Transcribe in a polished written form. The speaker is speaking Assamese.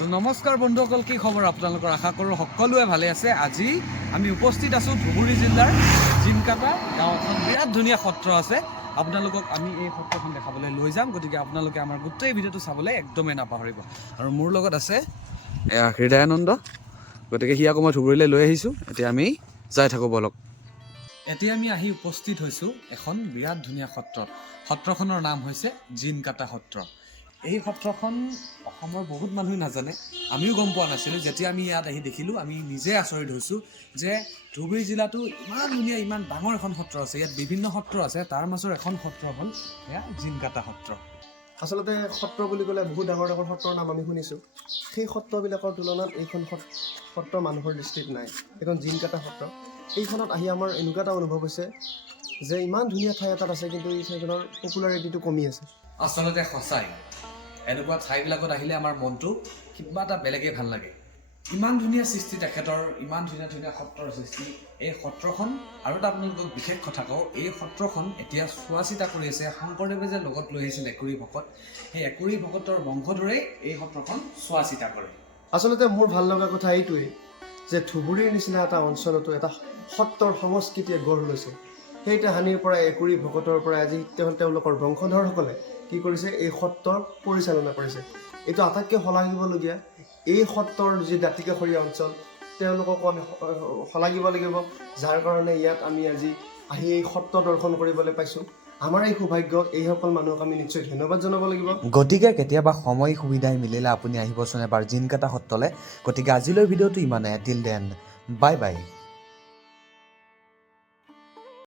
তো নমস্কাৰ বন্ধুসকল, কি খবৰ আপোনালোকৰ? আশা কৰোঁ সকলোৱে ভালে আছে। আজি আমি উপস্থিত আছোঁ ধুবুৰী জিলাৰ জিমকাটা গাঁও। এখন বিৰাট ধুনীয়া সত্ৰ আছে। আপোনালোকক আমি এই সত্ৰখন দেখাবলৈ লৈ যাম, গতিকে আপোনালোকে আমাৰ গোটেই ভিডিঅ'টো চাবলৈ একদমেই নাপাহৰিব। আৰু মোৰ লগত আছে হৃদয়ানন্দ, গতিকে সি আকৌ মই ধুবুৰীলৈ লৈ আহিছোঁ। এতিয়া আমি যাই থাকোঁ বলক। এতিয়া আমি আহি উপস্থিত হৈছোঁ এখন বিৰাট ধুনীয়া সত্ৰত। সত্ৰখনৰ নাম হৈছে জিমকাটা সত্ৰ। এই সত্ৰখন অসমৰ বহুত মানুহে নাজানে, আমিও গম পোৱা নাছিলোঁ। যেতিয়া আমি ইয়াত আহি দেখিলোঁ, আমি নিজে আচৰিত হৈছোঁ যে ধুবুৰী জিলাতো ইমান ধুনীয়া, ইমান ডাঙৰ এখন সত্ৰ আছে। ইয়াত বিভিন্ন সত্ৰ আছে, তাৰ মাজৰ এখন সত্ৰ হ'ল এয়া জিমকাটা সত্ৰ। আচলতে সত্ৰ বুলি ক'লে বহুত ডাঙৰ ডাঙৰ সত্ৰৰ নাম আমি শুনিছোঁ। সেই সত্ৰবিলাকৰ তুলনাত এইখন সত্ৰ মানুহৰ দৃষ্টিত নাই। এইখন জিমকাটা সত্ৰ। এইখনত আহি আমাৰ এনেকুৱা এটা অনুভৱ হৈছে যে ইমান ধুনীয়া ঠাই এটাত আছে, কিন্তু এই ঠাইখনৰ পপুলাৰিটিটো কমি আছে। আচলতে সঁচাই এনেকুৱা ঠাইবিলাকত আহিলে আমাৰ মনটো কিবা এটা বেলেগেই ভাল লাগে। ইমান ধুনীয়া সৃষ্টি তেখেতৰ, ইমান ধুনীয়া ধুনীয়া সত্ৰৰ সৃষ্টি। এই সত্ৰখন, আৰু এটা আপোনালোকক বিশেষ কথা কওঁ, এই সত্ৰখন এতিয়া চোৱা চিতা কৰি আছে শংকৰদেৱে যে লগত লৈ আহিছিল একুৰি ভকত, সেই একুৰি ভকতৰ বংশধৰেই এই সত্ৰখন চোৱা চিতা কৰে। আচলতে মোৰ ভাল লগা কথা এইটোৱেই যে ধুবুৰীৰ নিচিনা এটা অঞ্চলতো এটা সত্ৰৰ সংস্কৃতিয়ে গঢ় লৈছে। সেই তাহানিৰ পৰা একুৰি ভকতৰ পৰা আজি তেওঁলোকৰ বংশধৰসকলে কি কৰিছে, এই সত্ৰৰ পৰিচালনা কৰিছে। এইটো আটাইতকৈ শলাগিবলগীয়া। এই সত্ৰৰ যি দাঁতিকাষৰীয়া অঞ্চল, তেওঁলোককো আমি শলাগিব লাগিব, যাৰ কাৰণে ইয়াত আমি আজি আহি এই সত্ৰ দৰ্শন কৰিবলৈ পাইছোঁ। আমাৰ এই সৌভাগ্য, এইসকল মানুহক আমি নিশ্চয় ধন্যবাদ জনাব লাগিব। গতিকে কেতিয়াবা সময় সুবিধাই মিলিলে আপুনি আহিবচোন এবাৰ জিমকাটা সত্ৰলৈ। গতিকে আজিলৈ ভিডিঅ'টো ইমানে। Till then bye bye.